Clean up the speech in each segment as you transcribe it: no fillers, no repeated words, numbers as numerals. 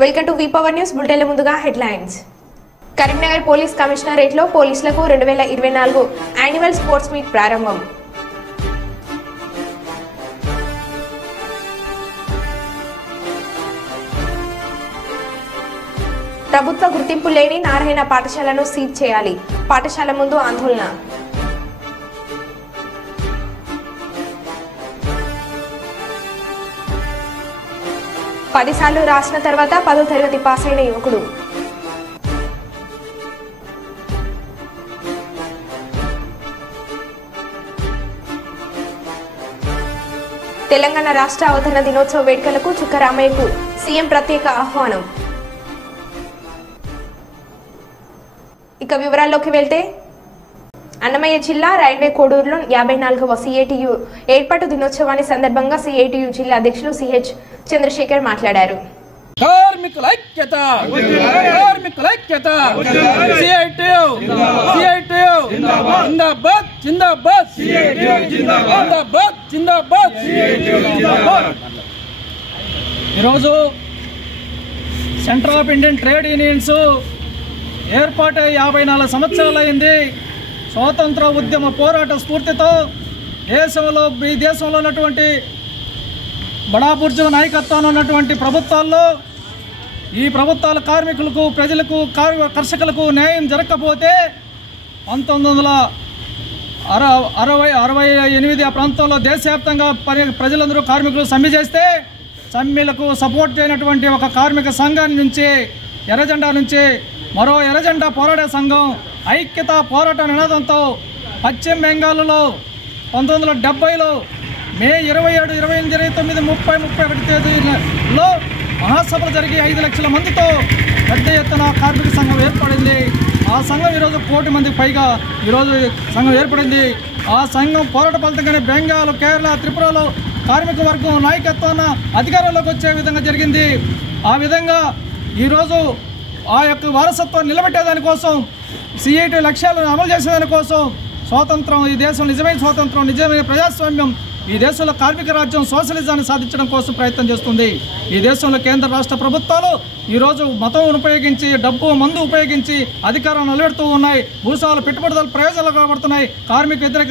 Welcome to వి-పవర్ news బులెటిన్ల ముందుగా headlines. Karimnagar police కమిషనరేట్లో పోలీసులకు 2024 annual sports meet ప్రారంభం. ప్రభుత్వ గుర్తింపు లేని నారాయణ పాఠశాలను సీజ్ చేయాలి. పాఠశాల ముందు ఆందోళన. పదిసార్లు రాసిన తర్వాత 10వ తరగతి పాస్ అయిన యువకుడు. తెలంగాణ రాష్ట్ర అవతరణ దినోత్సవ వేడుకలకు చుక్కరామయ్యకు సీఎం ప్రత్యేక ఆహ్వానం. ఇక వివరాల్లోకి వెళ్తే అన్నమయ్య జిల్లా రైల్వే కోడూరులో 54వ సిఐటియు ఏర్పాటు దినోత్సవాన్ని సందర్భంగా సిఐటియు జిల్లా అధ్యక్షులు సిహెచ్ చంద్రశేఖర్ మాట్లాడారు. కార్మికుల ఐక్యత సిఐటియు జిందాబాద్ జిందాబాద్ జిందాబాద్ జిందాబాద్. ఈరోజు centre of Indian trade unions ఏర్పాటు 54 సంవత్సరాలైంది. స్వాతంత్ర ఉద్యమ పోరాట స్ఫూర్తితో ఈ దేశంలో ఉన్నటువంటి బడాబుర్జు నాయకత్వంలో ఉన్నటువంటి ప్రభుత్వాల్లో ఈ ప్రభుత్వాల కార్మికులకు, ప్రజలకు, కర్షకులకు న్యాయం జరగకపోతే 1968 ఆ ప్రాంతంలో దేశవ్యాప్తంగా ప్రజలందరూ కార్మికులు సమ్మె చేస్తే సమ్మెలకు సపోర్ట్ చేయనటువంటి ఒక కార్మిక సంఘాన్ని నుంచి ఎర్రజెండా నుంచి మరో ఎర్రజెండా పోరాట సంఘం ఐక్యత పోరాట నినాదంతో పశ్చిమ బెంగాల్లో 1970లో మే 27, 28, 29, 30, 31 తేదీలలో మహాసభలు జరిగి 5 లక్షల మందితో పెద్ద ఎత్తున కార్మిక సంఘం ఏర్పడింది. ఆ సంఘం ఈరోజు 1 కోటి మందికి పైగా ఈరోజు సంఘం ఏర్పడింది. ఆ సంఘం పోరాట ఫలితంగానే బెంగాల్, కేరళ, త్రిపురలో కార్మిక వర్గం నాయకత్వాన అధికారంలోకి వచ్చే విధంగా జరిగింది. ఆ విధంగా ఈరోజు ఆ యొక్క వారసత్వాన్ని నిలబెట్టేదానికోసం సిఐటి లక్ష్యాలను అమలు చేసేదానికోసం స్వాతంత్రం, ఈ దేశం నిజమైన స్వాతంత్రం, నిజమైన ప్రజాస్వామ్యం, ఈ దేశంలో కార్మిక రాజ్యం సోషలిజాన్ని సాధించడం కోసం ప్రయత్నం చేస్తుంది. ఈ దేశంలో కేంద్ర రాష్ట్ర ప్రభుత్వాలు ఈరోజు మతం ఉపయోగించి, డబ్బు, మందు ఉపయోగించి అధికారం నిలబెడుతూ ఉన్నాయి. భూస్వాముల పెట్టుబడులు ప్రయోజనాలు కాబడుతున్నాయి. కార్మిక వ్యతిరేక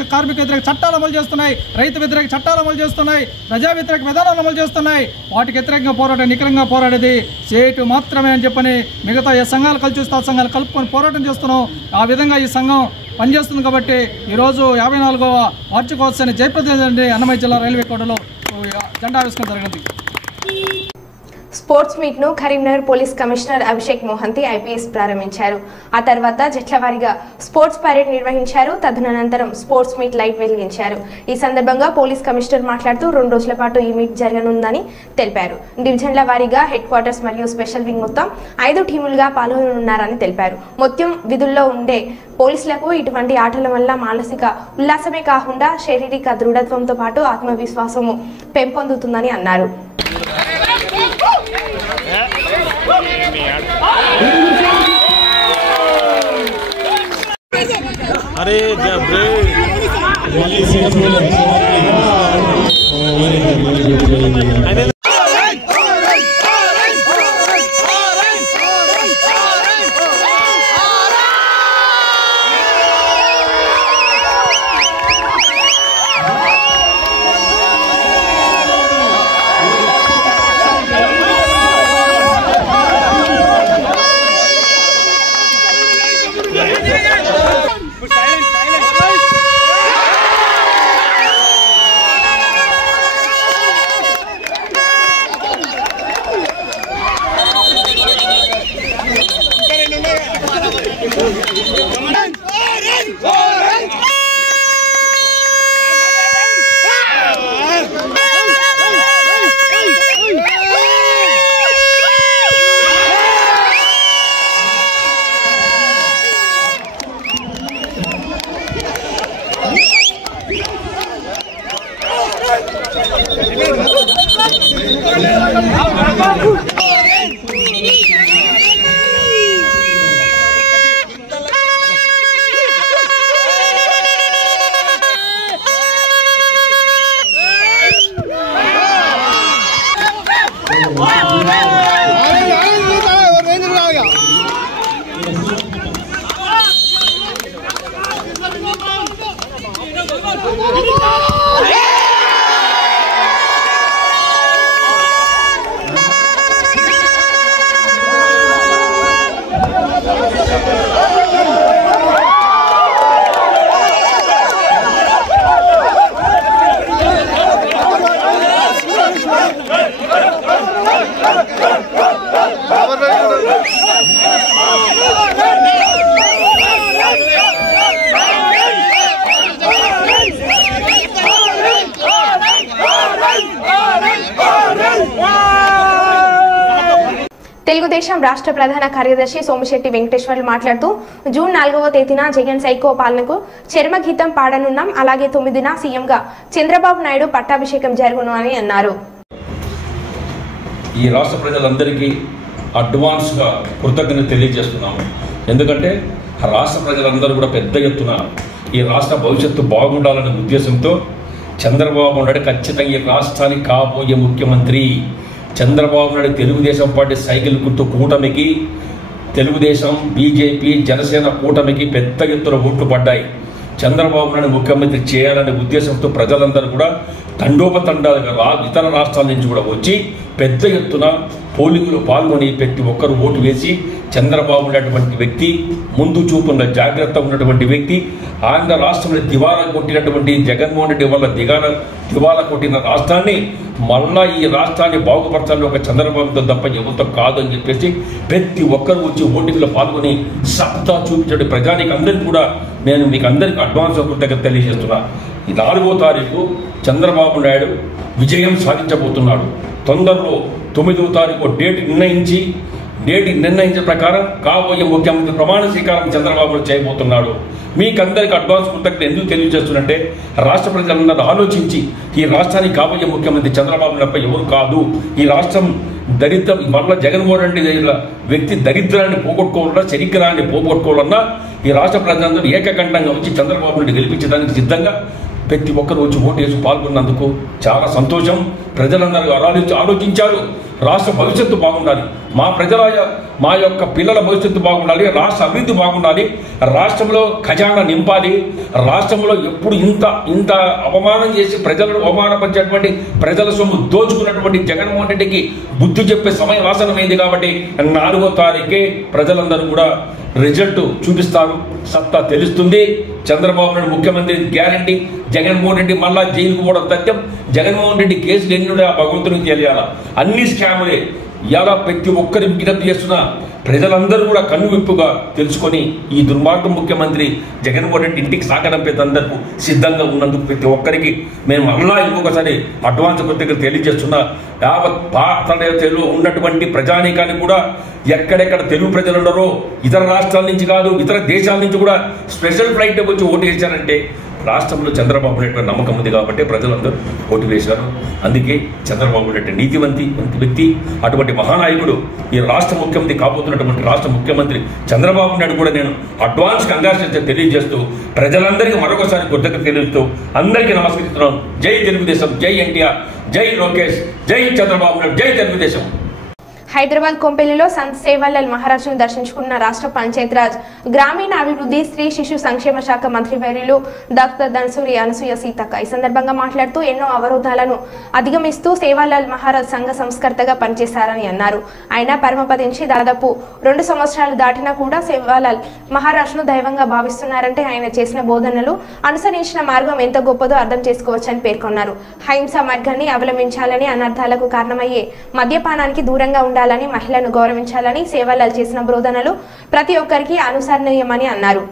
చట్టాలు అమలు చేస్తున్నాయి. రైతు వ్యతిరేక చట్టాలు అమలు చేస్తున్నాయి. ప్రజా వ్యతిరేక విధానాలు అమలు చేస్తున్నాయి. వాటికి వ్యతిరేకంగా నికరంగా పోరాడేది సేటు మాత్రమే అని చెప్పని మిగతా ఏ సంఘాలు కలిసి చూస్తే ఆ సంఘాలు కలుపుకొని పోరాటం చేస్తున్నాం. ఆ విధంగా ఈ సంఘం పనిచేస్తుంది. కాబట్టి ఈరోజు 54వ వార్షికోత్సవాన్ని జయప్రదండి అన్నమయ్య జిల్లా రైల్వే కోటలో జెండా ఆవిష్కరణ జరిగింది. స్పోర్ట్స్ మీట్ ను Karimnagar police commissioner Abhishek Mohanty IPS ప్రారంభించారు. ఆ తర్వాత జట్ల వారీగా స్పోర్ట్స్ పరేడ్ నిర్వహించారు. తదనంతరం స్పోర్ట్స్ మీట్ లైట్ వెలిగించారు. ఈ సందర్భంగా పోలీస్ కమిషనర్ మాట్లాడుతూ 2 రోజుల పాటు ఈ మీట్ జరగనుందని తెలిపారు. డివిజన్ల వారీగా హెడ్ క్వార్టర్స్ మరియు స్పెషల్ వింగ్ మొత్తం 5 టీములుగా పాల్గొనున్నారని తెలిపారు. మొత్తం విధుల్లో ఉండే పోలీసులకు ఇటువంటి ఆటల వల్ల మానసిక ఉల్లాసమే కాకుండా శారీరక దృఢత్వంతో పాటు ఆత్మవిశ్వాసము పెంపొందుతుందని అన్నారు. अरे తెలుగుదేశం రాష్ట్ర ప్రధాన కార్యదర్శి సోమిశెట్టి వెంకటేశ్వర్లు మాట్లాడుతూ జూన్ 4వ తేదీన జగన్ సైకో పాలనకు చర్మగీతం పాడనున్నాం. అలాగే 9న సీఎంగా చంద్రబాబు నాయుడు పట్టాభిషేకం జరుగును అని అన్నారు. ఈ రాష్ట్ర ప్రజలందరికీ అడ్వాన్స్గా కృతజ్ఞతలు తెలియజేస్తున్నాము. ఎందుకంటే రాష్ట్ర ప్రజలందరూ కూడా పెద్ద ఎత్తున ఈ రాష్ట్ర భవిష్యత్తు బాగుండాలనే ఉద్దేశంతో చంద్రబాబు నాయుడు ఖచ్చితంగా ఈ రాష్ట్రానికి కాబోయే ముఖ్యమంత్రి. చంద్రబాబు నాయుడు తెలుగుదేశం పార్టీ సైకిల్ గుర్తు కూటమికి, తెలుగుదేశం, బీజేపీ, జనసేన కూటమికి పెద్ద ఎత్తున ఓట్లు పడ్డాయి. చంద్రబాబు నాయుడు ముఖ్యమంత్రి చేయాలనే ఉద్దేశంతో ప్రజలందరూ కూడా తండోపతండాలుగా ఇతర రాష్ట్రాల నుంచి కూడా వచ్చి పెద్ద ఎత్తున పోలింగ్లో పాల్గొని ప్రతి ఒక్కరు ఓటు వేసి చంద్రబాబు ఉన్నటువంటి వ్యక్తి, ముందు చూపున్న జాగ్రత్త ఉన్నటువంటి వ్యక్తి, ఆంధ్ర రాష్ట్రంలో దివాలా కొట్టినటువంటి జగన్మోహన్ రెడ్డి వల్ల దివాలా కొట్టిన రాష్ట్రాన్ని మళ్ళా ఈ రాష్ట్రాన్ని బాగుపరచాలని ఒక చంద్రబాబుతో తప్ప ఎవరితో కాదు అని చెప్పేసి ప్రతి ఒక్కరు వచ్చి ఓటింగ్లో పాల్గొని సత్తా చూపించే ప్రజానికి అందరికీ కూడా నేను మీకు అందరికీ అడ్వాన్స్ కృతజ్ఞత తెలియజేస్తున్నా. ఈ 4వ తారీఖు చంద్రబాబు నాయుడు విజయం సాధించబోతున్నాడు. తొందరలో 9వ తారీఖు డేట్ నిర్ణయించిన ప్రకారం కాబోయే ముఖ్యమంత్రి ప్రమాణ స్వీకారం చంద్రబాబు చేయబోతున్నాడు. మీకందరికి అడ్వాన్స్ కృతజ్ఞత ఎందుకు తెలియజేస్తున్నట్టే రాష్ట్ర ప్రజలందరూ ఆలోచించి ఈ రాష్ట్రానికి కాబోయే ముఖ్యమంత్రి చంద్రబాబు తప్ప ఎవరు కాదు. ఈ రాష్ట్రం దరిద్రం వల్ల జగన్మోహన్ రెడ్డి వ్యక్తి దరిద్రాన్ని పోగొట్టుకోవాలన్నా, చరిత్రాన్ని పోగొట్టుకోవాలన్నా ఈ రాష్ట్ర ప్రజలందరూ ఏకకంఠంగా వచ్చి చంద్రబాబు నాయుడు గెలిపించడానికి సిద్ధంగా ప్రతి ఒక్కరు వచ్చి ఓటు వేసి పాల్గొన్నందుకు చాలా సంతోషం. ప్రజలందరూ ఆలోచించారు. రాష్ట్ర భవిష్యత్తు బాగుండాలి, మా యొక్క పిల్లల భవిష్యత్తు బాగుండాలి, రాష్ట్ర అభివృద్ధి బాగుండాలి, రాష్ట్రంలో ఖజానా నింపాలి. రాష్ట్రంలో ఎప్పుడు ఇంత అవమానం చేసి ప్రజలను అవమానపరిచేటువంటి ప్రజల సొమ్ము దోచుకున్నటువంటి జగన్మోహన్ రెడ్డికి బుద్ధి చెప్పే సమయం ఆసనమైంది. కాబట్టి 4వ తారీఖే ప్రజలందరూ కూడా రిజల్ట్ చూపిస్తారు. సత్తా తెలుస్తుంది. చంద్రబాబు నాయుడు ముఖ్యమంత్రి గ్యారంటీ. జగన్మోహన్ రెడ్డి మళ్ళా జైలుకు పోవడం సత్యం. జగన్మోహన్ రెడ్డి కేసులు ఎన్ని ఆ భగవంతునికి తెలియాలా. అన్ని స్కాములే. ఇలా ప్రతి ఒక్కరి విజ్ఞప్తి చేస్తున్నా ప్రజలందరూ కూడా కన్నువిప్పుగా తెలుసుకొని ఈ దుర్మార్గం ముఖ్యమంత్రి జగన్మోహన్ రెడ్డి ఇంటికి సాగడంపేందుకు సిద్ధంగా ఉన్నందుకు ప్రతి ఒక్కరికి మేము మళ్ళా ఇంకొకసారి అడ్వాన్స్ కృతజ్ఞతలు తెలియజేస్తున్నా. యావత్ భారతదేశంలో ఉన్నటువంటి ప్రజానీకానికి కూడా ఎక్కడెక్కడ తెలుగు ప్రజలు ఉన్నారో ఇతర రాష్ట్రాల నుంచి కాదు ఇతర దేశాల నుంచి కూడా స్పెషల్ ఫ్లైట్ వచ్చి ఓటు వేశారంటే రాష్ట్రంలో చంద్రబాబు నాయుడు నమ్మకం ఉంది కాబట్టి ప్రజలందరూ ఓటు వేశారు. అందుకే చంద్రబాబు నాయుడు నీతివంతి వ్యక్తి, అటువంటి మహానాయకుడు ఈ రాష్ట్ర ముఖ్యమంత్రి కాబోతున్నటువంటి రాష్ట్ర ముఖ్యమంత్రి చంద్రబాబు నాయుడు కూడా నేను అడ్వాన్స్ కంగ్రాచులేషన్ తెలియజేస్తూ ప్రజలందరికీ మరొకసారి కృతజ్ఞత తెలియజేస్తూ అందరికీ నమస్కరిస్తున్నాం. జై తెలుగుదేశం, జై ఎన్టీఆర్, జై లోకేష్, జై చంద్రబాబు నాయుడు, జై తెలుగుదేశం. హైదరాబాద్ కొంపెల్లిలో సంత్ సేవాలాల్ మహారాజ్ను దర్శించుకున్న రాష్ట్ర పంచాయతీరాజ్ గ్రామీణాభివృద్ధి స్త్రీ శిశు సంక్షేమ శాఖ మంత్రివర్యులు డాక్టర్ ధనసూరి అనసూయ సీతక్క ఈ సందర్భంగా మాట్లాడుతూ ఎన్నో అవరోధాలను అధిగమిస్తూ సేవాలాల్ మహారాజ్ సంఘ సంస్కర్తగా పనిచేశారని అన్నారు. ఆయన పరమపదించి దాదాపు 2 సంవత్సరాలు దాటినా కూడా సేవాలాల్ మహారాజ్ను దైవంగా భావిస్తున్నారంటే ఆయన చేసిన బోధనలు, అనుసరించిన మార్గం ఎంత గొప్పదో అర్థం చేసుకోవచ్చని పేర్కొన్నారు. అహింసా మార్గాన్ని అవలంబించాలని, అనర్థాలకు కారణమయ్యే మద్యపానానికి దూరంగా ఉండాలని, మహిళను గౌరవించాలని సేవాలాల్ చేసిన బోధనలు ప్రతి ఒక్కరికి అనుసరణీయమని అన్నారు.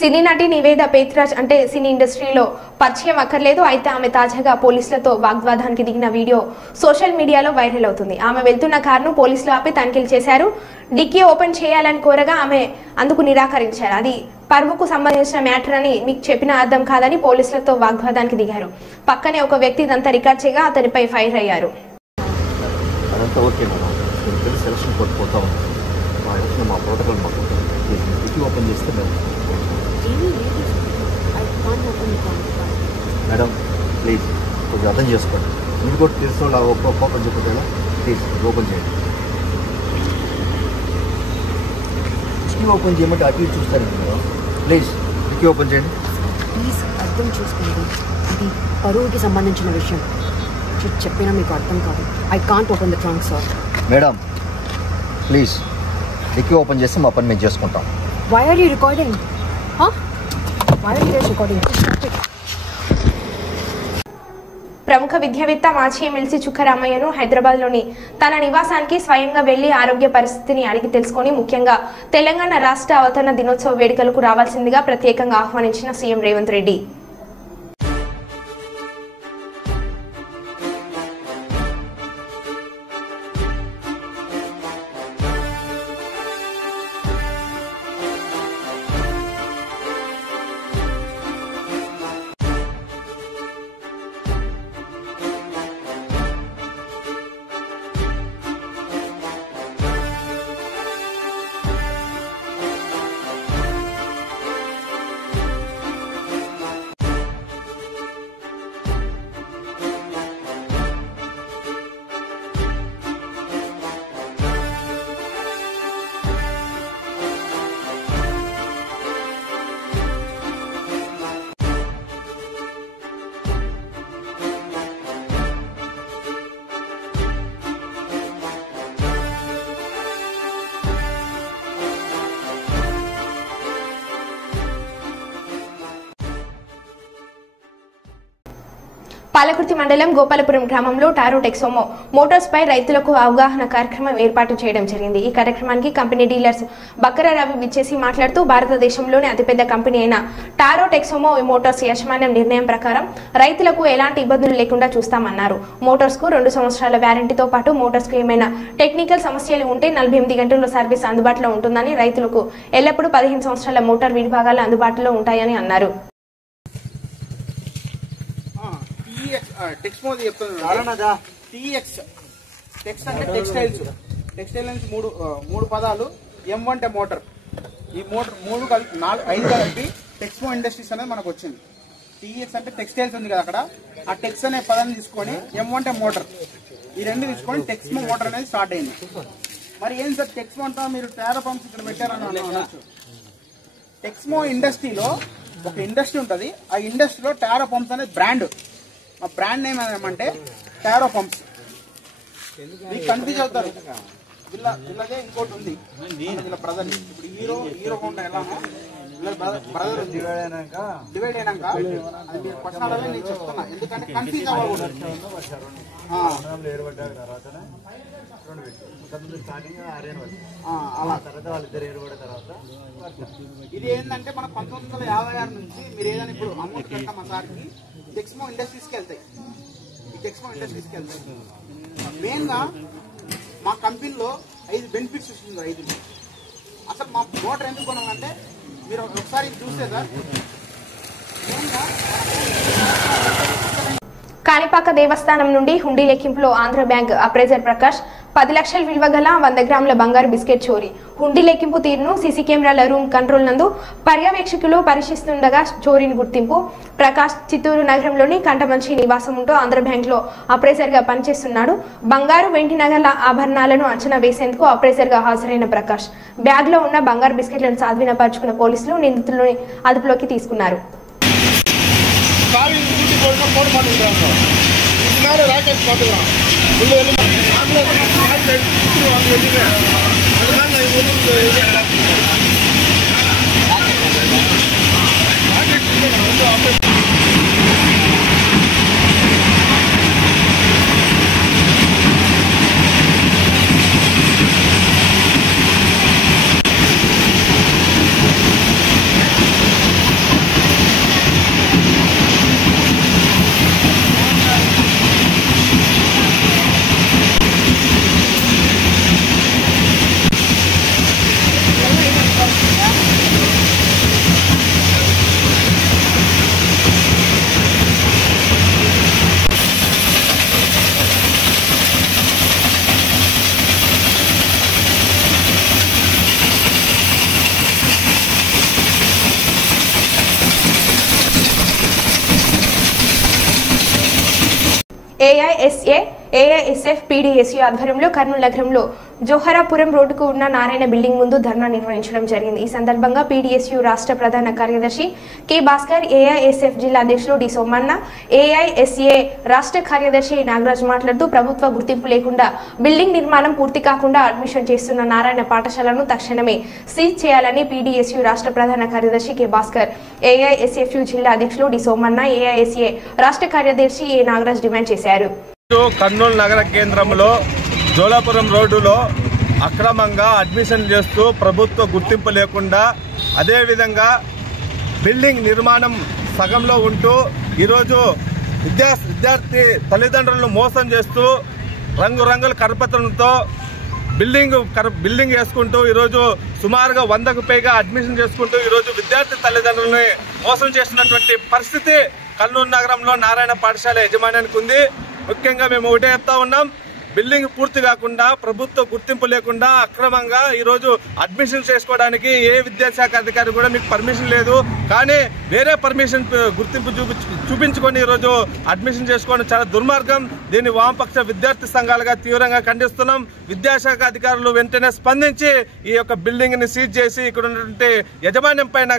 సినీ నటి నివేద పేత్రాజ్ అంటే సినీ ఇండస్ట్రీలో పరిచయం అక్కర్లేదు. అయితే ఆమె తాజాగా పోలీసులతో వాగ్వాదానికి దిగిన వీడియో సోషల్ మీడియాలో వైరల్ అవుతుంది. ఆమె వెళ్తున్న కారును పోలీసులు ఆపి తనిఖీలు చేశారు. డిక్కీ ఓపెన్ చేయాలని కోరగా ఆమె అందుకు నిరాకరించారు. అది పరువుకు సంబంధించిన మ్యాటర్ అని మీకు చెప్పిన అర్థం కాదని పోలీసులతో వాగ్వాదానికి దిగారు. పక్కనే ఒక వ్యక్తి ఇదంతా రికార్డ్ చేయగా అతనిపై ఫైర్ అయ్యారు. మేడం ప్లీజ్ కొంచెం అర్థం చేసుకోండి. మీరు కూడా తెలుసుకోవాలి. ఓపెన్ చెప్పేలా ప్లీజ్ ఓపెన్ చేయండి. డిక్కీ ఓపెన్ చేయమంటే అటు చూస్తారండి మేడం. ప్లీజ్ డిక్కీ ఓపెన్ చేయండి. ప్లీజ్ అర్థం చేసుకోండి. ఇది పరువుకి సంబంధించిన విషయం. చెప్పినా మీకు అర్థం కాదు. I can't open the trunk sir. Madam please dicky open చేసి మా పని మేము చేసుకుంటాం. Why are you recording? Why are you recording? ప్రముఖ విద్యావేత్త మాజీ ఎమ్మెల్సీ చుక్క రామయ్యను హైదరాబాద్లోని తన నివాసానికి స్వయంగా వెళ్లి ఆరోగ్య పరిస్థితిని అడిగి తెలుసుకొని ముఖ్యంగా తెలంగాణ రాష్ట్ర అవతరణ దినోత్సవ వేడుకలకు రావాల్సిందిగా ప్రత్యేకంగా ఆహ్వానించిన సీఎం రేవంత్ రెడ్డి. పాలకుర్తి మండలం గోపాలపురం గ్రామంలో టారో టెక్సోమో మోటార్స్ పై రైతులకు అవగాహన కార్యక్రమం ఏర్పాటు చేయడం జరిగింది. ఈ కార్యక్రమానికి కంపెనీ డీలర్స్ బక్కర రవి విచ్చేసి మాట్లాడుతూ భారతదేశంలోనే అతిపెద్ద కంపెనీ అయిన టారో టెక్సోమో మోటార్స్ యాజమాన్యం నిర్ణయం ప్రకారం రైతులకు ఎలాంటి ఇబ్బందులు లేకుండా చూస్తామన్నారు. మోటార్స్ కు 2 సంవత్సరాల వ్యారంటీతో పాటు మోటార్స్ కు ఏమైనా టెక్నికల్ సమస్యలు ఉంటే 48 గంటల్లో సర్వీస్ అందుబాటులో ఉంటుందని, రైతులకు ఎల్లప్పుడూ 15 సంవత్సరాల మోటార్ విడిభాగాలు అందుబాటులో ఉంటాయని అన్నారు. టెక్స్మో చెప్తున్నాను. టీఎక్స్ టెక్స్ అంటే టెక్స్టైల్స్. టెక్స్టైల్ నుంచి మూడు పదాలు. M అంటే మోటార్. ఈ మోటార్ 5 కలిపి టెక్స్మో ఇండస్ట్రీస్ అనేది మనకు వచ్చింది. టీఎక్స్ అంటే టెక్స్టైల్స్ ఉంది కదా, అక్కడ ఆ టెక్స్ అనే పదాన్ని తీసుకొని M అంటే మోటార్, ఈ రెండు తీసుకొని టెక్స్మో మోటార్ అనేది స్టార్ట్ అయింది. మరి ఏం సార్ టెక్స్మో అంతా మీరు టారో పంప్స్ ఇక్కడ పెట్టారని అనొచ్చు. టెక్స్మో ఇండస్ట్రీలో ఒక ఇండస్ట్రీ ఉంటుంది. ఆ ఇండస్ట్రీలో టారో పంప్స్ అనేది బ్రాండ్. ఆ బ్రాండ్ నేమ్ ఏమంటే టారో పంప్స్. మీకు కన్ఫ్యూజ్ అవుతారు. వీళ్ళదే ఇంకోటి ఉంది, వీళ్ళ బ్రదర్. ఇప్పుడు హీరో హోండా ఎలానో బ్రదర్ డివైడ్ అయినాక అది మీరు క్వశ్చన్ అడగలే, నేను చెప్తున్నా. ఎందుకంటే కన్ఫ్యూజ్ అవ్వకూడదు. ఇది ఏంటంటే మన 1956 నుంచి మీరు ఏదైనా ఇప్పుడు అమౌంట్ కట్టాం మా సార్కి టెక్స్మో ఇండస్ట్రీస్కి వెళ్తాయి. ఈ టెక్స్మో ఇండస్ట్రీస్కి వెళ్తాయి. మెయిన్గా మా కంపెనీలో 5 బెనిఫిట్స్ ఇస్తుంది. 5 అసలు మా మోటార్ ఎందుకు కొనాలంటే మీరు ఒకసారి చూస్తే సార్, మెయిన్గా కాణిపాక దేవస్థానం నుండి హుండీ లెక్కింపులో ఆంధ్ర బ్యాంక్ అప్రైజర్ ప్రకాష్ 10 లక్షల విలువ గల 100 గ్రాముల బంగారు బిస్కెట్ చోరీ. హుండీ లెక్కింపు తీరును సీసీ కెమెరాల రూమ్ కంట్రోల్ నందు పర్యవేక్షకులు పరిశీలిస్తుండగా చోరీని గుర్తింపు. ప్రకాష్ చిత్తూరు నగరంలోని కంటమంచి నివాసం ఉంటూ ఆంధ్ర బ్యాంక్ లో అప్రైజర్ గా పనిచేస్తున్నాడు. బంగారు, వెండి నగల ఆభరణాలను అంచనా వేసేందుకు అప్రైజర్ గా హాజరైన ప్రకాష్ బ్యాగ్ లో ఉన్న బంగారు బిస్కెట్లను స్వాధీనపరుచుకున్న పోలీసులు నిందితులను అదుపులోకి తీసుకున్నారు. ఏఐఎస్ఏ, ఏఐఎస్ఎఫ్, పీడీఎస్యూ ఆధ్వర్యంలో కర్నూలు నగరంలో జోహరాపురం రోడ్డుకు ఉన్న నారాయణ బిల్డింగ్ ముందు ధర్నా నిర్వహించడం జరిగింది. ఈ సందర్భంగా పీడీఎస్యూ రాష్ట్ర ప్రధాన కార్యదర్శి కె భాస్కర్, ఏఐఎస్ఎఫ్ జిల్లా అధ్యక్షులు డి సోమన్న, ఏఐఎస్ఏ రాష్ట్ర కార్యదర్శి నాగరాజ్ మాట్లాడుతూ ప్రభుత్వ గుర్తింపు లేకుండా బిల్డింగ్ నిర్మాణం పూర్తి కాకుండా అడ్మిషన్ చేస్తున్న నారాయణ పాఠశాలను తక్షణమే సీజ్ చేయాలని పీడీఎస్యూ రాష్ట్ర ప్రధాన కార్యదర్శి కె భాస్కర్, ఏఐఎస్ఎఫ్ జిల్లా అధ్యక్షులు డి సోమన్న, ఏఐఎస్ఏ రాష్ట్ర కార్యదర్శి ఏ నాగరాజ్ డిమాండ్ చేశారు. కర్నూలు నగర కేంద్రంలో జోలాపురం రోడ్డులో అక్రమంగా అడ్మిషన్ చేస్తూ ప్రభుత్వ గుర్తింపు లేకుండా, అదేవిధంగా బిల్డింగ్ నిర్మాణం సగంలో ఉంటూ ఈరోజు విద్యార్థి తల్లిదండ్రులను మోసం చేస్తూ రంగురంగుల కరపత్రంతో బిల్డింగ్ వేసుకుంటూ ఈరోజు సుమారుగా 100కు పైగా అడ్మిషన్ చేసుకుంటూ ఈరోజు విద్యార్థి తల్లిదండ్రులని మోసం చేస్తున్నటువంటి పరిస్థితి కర్నూలు నగరంలో నారాయణ పాఠశాల యాజమాన్యానికి ఉంది. ముఖ్యంగా మేము ఒకటే చెప్తా ఉన్నాం, బిల్డింగ్ పూర్తి కాకుండా ప్రభుత్వ గుర్తింపు లేకుండా అక్రమంగా ఈరోజు అడ్మిషన్ చేసుకోవడానికి ఏ విద్యాశాఖ అధికారి కూడా మీకు పర్మిషన్ లేదు. కానీ వేరే పర్మిషన్ గుర్తింపు చూపించుకొని ఈరోజు అడ్మిషన్ చేసుకోవడం చాలా దుర్మార్గం. దీన్ని వామపక్ష విద్యార్థి సంఘాలుగా తీవ్రంగా ఖండిస్తున్నాం. విద్యాశాఖ అధికారులు వెంటనే స్పందించి ఈ యొక్క బిల్డింగ్ ని సీజ్ చేసి ఇక్కడ ఉన్నటువంటి యజమాన్యం పైన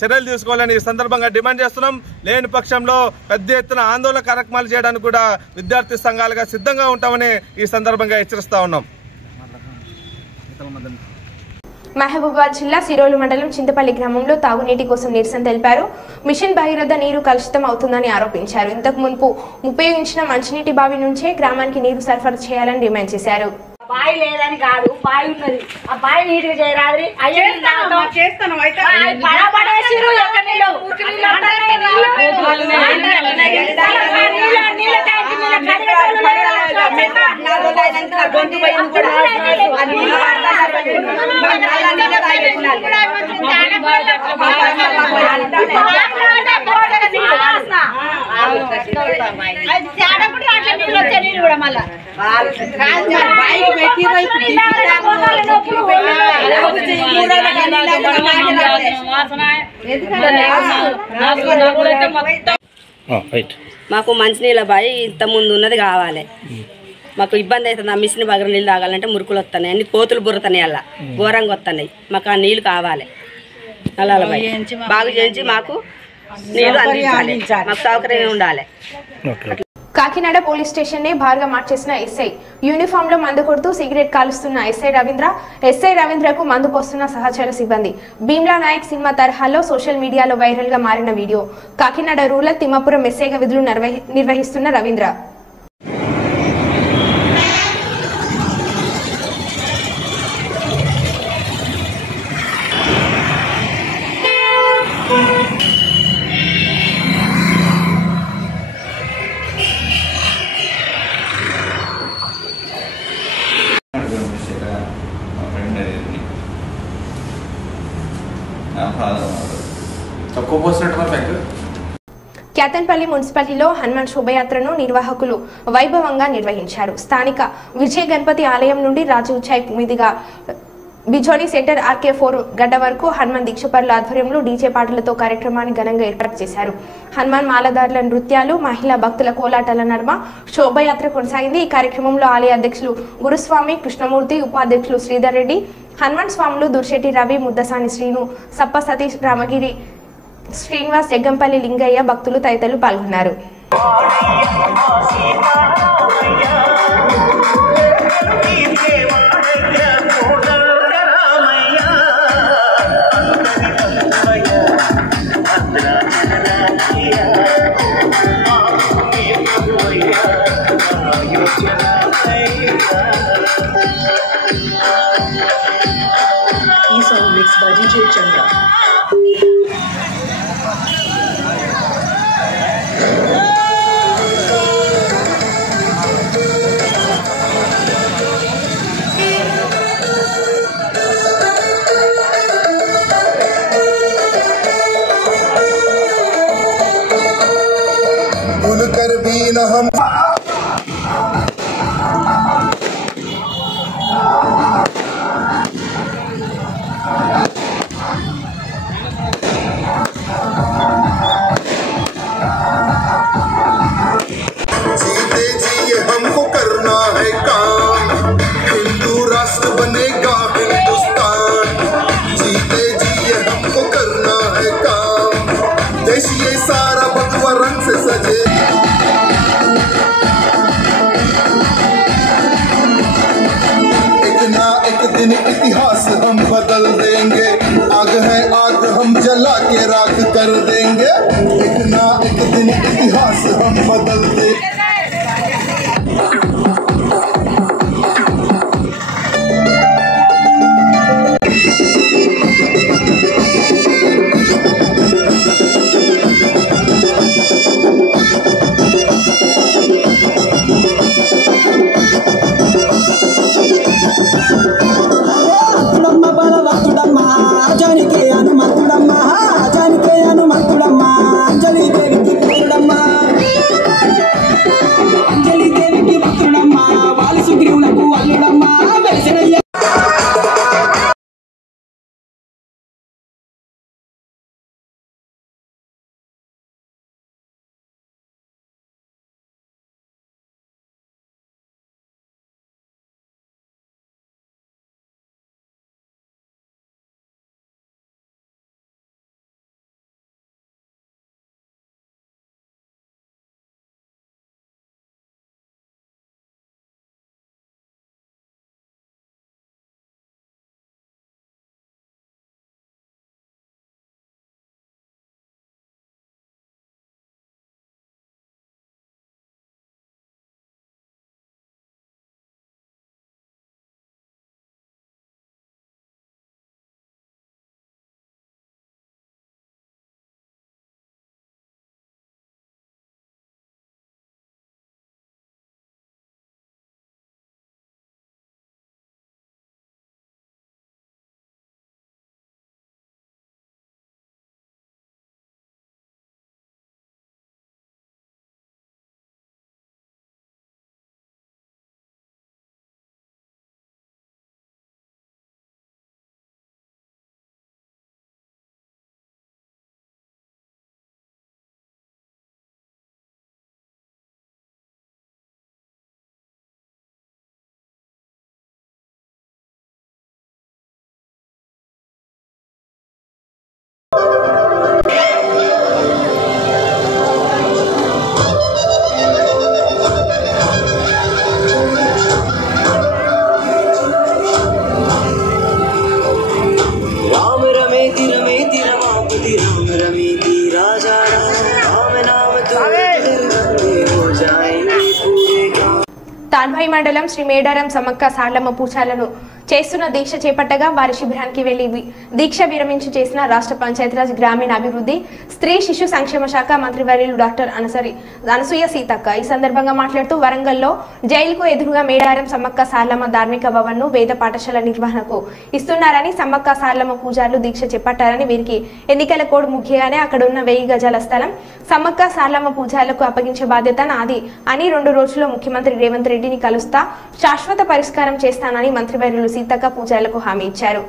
చర్యలు తీసుకోవాలని ఈ సందర్భంగా డిమాండ్ చేస్తున్నాం. లేని పక్షంలో పెద్ద ఎత్తున ఆందోళన కార్యక్రమాలు చేయడానికి కూడా విద్యార్థి సంఘాలుగా సిద్ధంగా ఉంటామని ఈ సందర్భంగా హెచ్చరిస్తా ఉన్నాం. మహబూబాబాద్ జిల్లా సిరోలు మండలం చింతపల్లి గ్రామంలో తాగునీటి కోసం నిరసన తెలిపారు. మిషన్ భగీరథ నీరు కలుషితం అవుతుందని ఆరోపించారు. ఇంతకు మునుపు ఉపయోగించిన మంచినీటి బావి నుంచే గ్రామానికి నీరు సరఫరా చేయాలని డిమాండ్ చేశారు. బావి లేదని కాదు, బావి ఉన్నది. ఆ బావి నీటికి చేయరాదు. మాకు మంచినీళ్ళ బావి ఇంత ముందు ఉన్నది కావాలి. మాకు ఇబ్బంది అవుతుంది. ఆ మిషన్ బగర నీళ్ళు తాగాలంటే మురుకులు వస్తున్నాయి, అన్ని కోతులు బుర్రతున్నాయి, అలా ఘోరంగా వస్తున్నాయి. మాకు ఆ నీళ్ళు కావాలి. నల్లాల బావి బాగు చేయించి మాకు నీళ్ళు అందించాలి, మాకు సౌకర్యం ఉండాలి. కాకినాడ పోలీస్ స్టేషన్ నే భారీగా మార్చేసిన ఎస్ఐ యూనిఫామ్ లో మందు కొడుతూ సిగరెట్ కాలుస్తున్న ఎస్ఐ రవీంద్రకు మందు పోస్తున్న సహచర సిబ్బంది. భీమ్లా నాయక్ సినిమా తరహాలో సోషల్ మీడియాలో వైరల్ గా మారిన వీడియో. కాకినాడ రూరల్ తిమ్మాపురం ఎస్ఐగా విధులు నిర్వహిస్తున్న రవీంద్ర క్యాతన్పల్లి మున్సిపాలిటీలో హనుమాన్ శోభయాత్రను నిర్వాహకులు వైభవంగా నిర్వహించారు. స్థానిక విజయ గణపతి ఆలయం నుండి రాజు చౌక్ మీదుగా బిజోని సెంటర్ RK4 గడ్డ వరకు హనుమాన్ దీక్షపరుల ఆధ్వర్యంలో డీజే పాటలతో కార్యక్రమాన్ని ఘనంగా ఏర్పాటు చేశారు. హనుమాన్ మాలదారుల నృత్యాలు, మహిళా భక్తుల కోలాటాల నడుమ శోభయాత్ర కొనసాగింది. ఈ కార్యక్రమంలో ఆలయ అధ్యక్షులు గురుస్వామి కృష్ణమూర్తి, ఉపాధ్యక్షులు శ్రీధర్ రెడ్డి, హనుమాన్ స్వాములు దుర్శెట్టి రవి, ముద్దసాని శ్రీను, సప్ప సతీష్, రామగిరి శ్రీనివాస్, జగ్గంపల్లి లింగయ్య భక్తులు తదితరులు పాల్గొన్నారు. ఈ సాంగ్ మిక్స్ బై DJ చంద్ర. भूलकर भी न हम जीते जी हमको करना है काम, हिंदू राष्ट्र తాడ్వాయి మండలం శ్రీ మేడారం సమ్మక్క సార్లమ్మ పూజలను చేస్తున్న దీక్ష చేపట్టగా వారి శిబిరానికి వెళ్లి దీక్ష విరమించి చేసిన రాష్ట్ర పంచాయతీరాజ్ గ్రామీణాభివృద్ధి స్త్రీ శిశు సంక్షేమ శాఖ మంత్రివర్యులు డాక్టర్ అనసూయ సీతక్క ఈ సందర్భంగా మాట్లాడుతూ వరంగల్లో జైలుకు ఎదురుగా మేడారం సమ్మక్క సార్లమ్మ ధార్మిక భవన్ ను వేద పాఠశాల నిర్వహణకు ఇస్తున్నారని సమ్మక్క సార్లమ్మ పూజారులు దీక్ష చేపట్టారని వీరికి ఎన్నికల కోడ్ ముఖ్యంగానే అక్కడ ఉన్న 1000 గజాల స్థలం సమ్మక్క సార్లమ్మ పూజారులకు అప్పగించే బాధ్యత నాది అని 2 రోజుల్లో ముఖ్యమంత్రి రేవంత్ రెడ్డిని కలుస్తా శాశ్వత పరిష్కారం చేస్తానని మంత్రివర్యులు సీతక్క పూజారులకు హామీ ఇచ్చారు.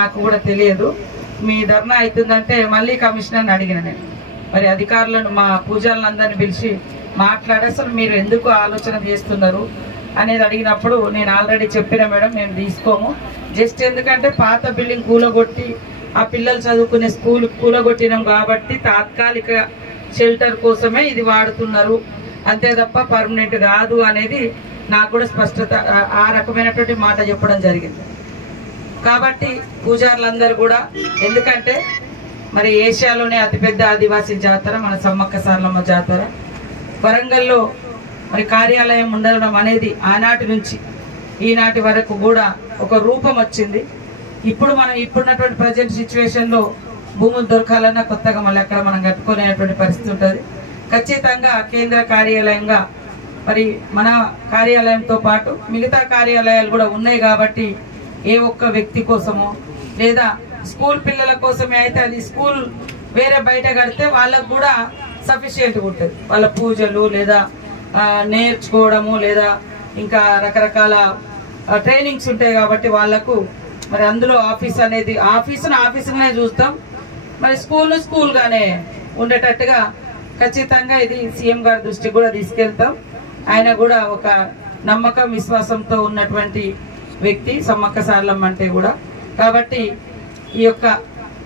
నాకు కూడా తెలియదు మీ ధర్నా అవుతుందంటే మళ్ళీ కమిషనర్ని అడిగిన నేను మరి అధికారులను మా పూజారులందరినీ పిలిచి మాట్లాడి అసలు మీరు ఎందుకు ఆలోచన చేస్తున్నారు అనేది అడిగినప్పుడు నేను ఆల్రెడీ చెప్పిన మేడం మేము తీసుకోము జస్ట్ ఎందుకంటే పాత బిల్డింగ్ కూలగొట్టి ఆ పిల్లలు చదువుకునే స్కూల్ కూలగొట్టినాం కాబట్టి తాత్కాలిక షెల్టర్ కోసమే ఇది వాడుతున్నారు అంతే తప్ప పర్మనెంట్ కాదు అనేది నాకు కూడా స్పష్టత ఆ రకమైనటువంటి మాట చెప్పడం జరిగింది. కాబట్టి పూజారులందరూ కూడా ఎందుకంటే మరి ఏషియాలోనే అతిపెద్ద ఆదివాసీ జాతర మన సమ్మక్క సార్లమ్మ జాతర వరంగల్లో మరి కార్యాలయం ఉండడం అనేది ఆనాటి నుంచి ఈనాటి వరకు కూడా ఒక రూపం వచ్చింది. ఇప్పుడు మనం ఇప్పుడున్నటువంటి ప్రజెంట్ సిచ్యువేషన్లో భూములు దొరకాలన్నా కొత్తగా మళ్ళీ అక్కడ మనం కట్టుకునేటువంటి పరిస్థితి ఉంటుంది. ఖచ్చితంగా కేంద్ర కార్యాలయంగా మరి మన కార్యాలయంతో పాటు మిగతా కార్యాలయాలు కూడా ఉన్నాయి కాబట్టి ఏ ఒక్క వ్యక్తి కోసమో లేదా స్కూల్ పిల్లల కోసమే అయితే అది స్కూల్ వేరే బయట కడితే వాళ్ళకు కూడా సఫిషియెంట్గా ఉంటుంది వాళ్ళ పూజలు లేదా నేర్చుకోవడము లేదా ఇంకా రకరకాల ట్రైనింగ్స్ ఉంటాయి కాబట్టి వాళ్లకు మరి అందులో ఆఫీస్ అనేది ఆఫీసునే చూస్తాం మరి స్కూల్ గానే ఉండేటట్టుగా ఖచ్చితంగా ఇది సీఎం గారి దృష్టికి కూడా తీసుకెళ్తాం. ఆయన కూడా ఒక నమ్మకం విశ్వాసంతో ఉన్నటువంటి వ్యక్తి సమ్మక్క సార్లమ్మ అంటే కూడా. కాబట్టి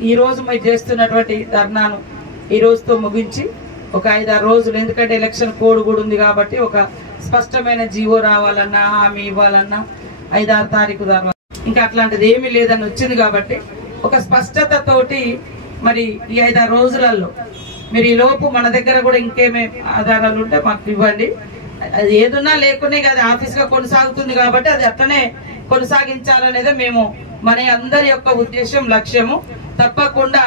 ఈ రోజు మీరు చేస్తున్నటువంటి ధర్నాను ఈ రోజుతో ముగించి ఒక 5-6 రోజులు ఎందుకంటే ఎలక్షన్ కోడ్ కూడా ఉంది కాబట్టి ఒక స్పష్టమైన జీవో రావాలన్నా హామీ ఇవ్వాలన్నా 5-6 తారీఖు తర్వాత ఇంకా అట్లాంటిది ఏమీ లేదని వచ్చింది కాబట్టి ఒక స్పష్టతతోటి మరి ఈ 5-6 రోజులలో మీరు ఈ లోపు మన దగ్గర కూడా ఇంకేమే ఆధారాలు ఉంటే మాకు ఇవ్వండి. అది ఏదున్నా లేకునే అది ఆఫీస్గా కొనసాగుతుంది కాబట్టి అది అట్లనే కొనసాగించాలనేదే మేము మన అందరి యొక్క ఉద్దేశం, లక్ష్యము. తప్పకుండా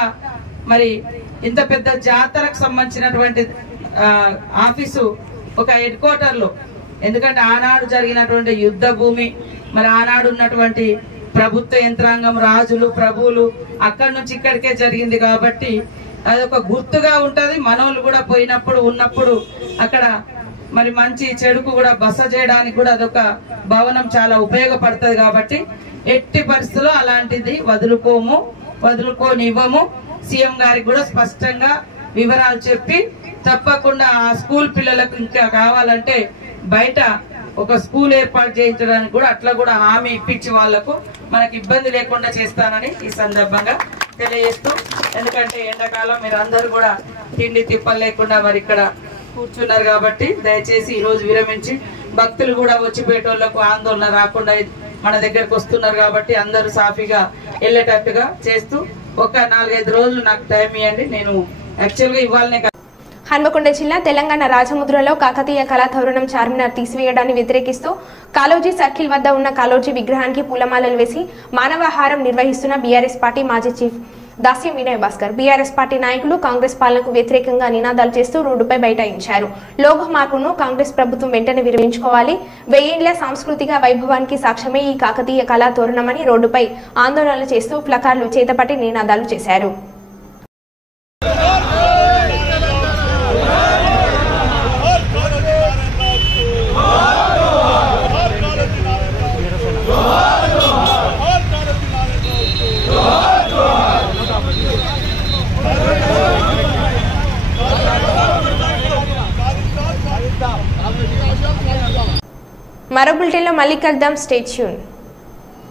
మరి ఇంత పెద్ద జాతరకు సంబంధించినటువంటి ఆఫీసు ఒక హెడ్ క్వార్టర్లో, ఎందుకంటే ఆనాడు జరిగినటువంటి యుద్ధ భూమి, మరి ఆనాడు ఉన్నటువంటి ప్రభుత్వ యంత్రాంగం, రాజులు, ప్రభువులు అక్కడి నుంచి ఇక్కడికే జరిగింది కాబట్టి అదొక గుర్తుగా ఉంటుంది. మనోళ్ళు కూడా పోయినప్పుడు ఉన్నప్పుడు అక్కడ మరి మంచి చెడుకు కూడా బస చేయడానికి కూడా అదొక భవనం చాలా ఉపయోగపడుతుంది. కాబట్టి ఎట్టి పరిస్థితుల్లో అలాంటిది వదులుకోనివ్వము. సీఎం గారికి కూడా స్పష్టంగా వివరాలు చెప్పి తప్పకుండా ఆ స్కూల్ పిల్లలకు ఇంకా కావాలంటే బయట ఒక స్కూల్ ఏర్పాటు చేయించడానికి కూడా అట్లా కూడా హామీ ఇప్పించి వాళ్లకు మనకి ఇబ్బంది లేకుండా చేస్తానని ఈ సందర్భంగా తెలియజేస్తూ, ఎందుకంటే ఎండాకాలం మీరు అందరూ కూడా తిండి తిప్పలు లేకుండా మరి ఇక్కడ కూర్చున్నారు కాబట్టి దయచేసి ఈ రోజు విరమించి భక్తులు కూడా వచ్చిపోయేటోళ్లకు ఆందోళన రాకుండా మన దగ్గరకు వస్తున్నారు కాబట్టి అందరూ సాఫీగా వెళ్ళేటట్టుగా చేస్తూ ఒక 4-5 రోజులు నాకు టైం ఇవ్వండి. నేను యాక్చువల్గా ఇవ్వాలనే. హన్మకొండ జిల్లా తెలంగాణ రాజముద్రలో కాకతీయ కళాతోరణం చార్మినార్ తీసివేయడాన్ని వ్యతిరేకిస్తూ కాళోజీ సర్కిల్ వద్ద ఉన్న కాళోజీ విగ్రహానికి పూలమాలలు వేసి మానవహారం నిర్వహిస్తున్న బీఆర్ఎస్ పార్టీ మాజీ చీఫ్ దాస్యం వినయ్ భాస్కర్. బీఆర్ఎస్ పార్టీ నాయకులు కాంగ్రెస్ పాలనకు వ్యతిరేకంగా నినాదాలు చేస్తూ రోడ్డుపై బైఠాయించారు. లోగో మార్పును కాంగ్రెస్ ప్రభుత్వం వెంటనే విరమించుకోవాలి, 1000 ఏళ్ల సాంస్కృతిక వైభవానికి సాక్ష్యమే ఈ కాకతీయ కళాతోరణమని రోడ్డుపై ఆందోళనలు చేస్తూ ప్లకార్డులు చేతపట్టి నినాదాలు చేశారు. మరో బులెటిన్లో మళ్ళీ కలుద్దాం. Stay tune.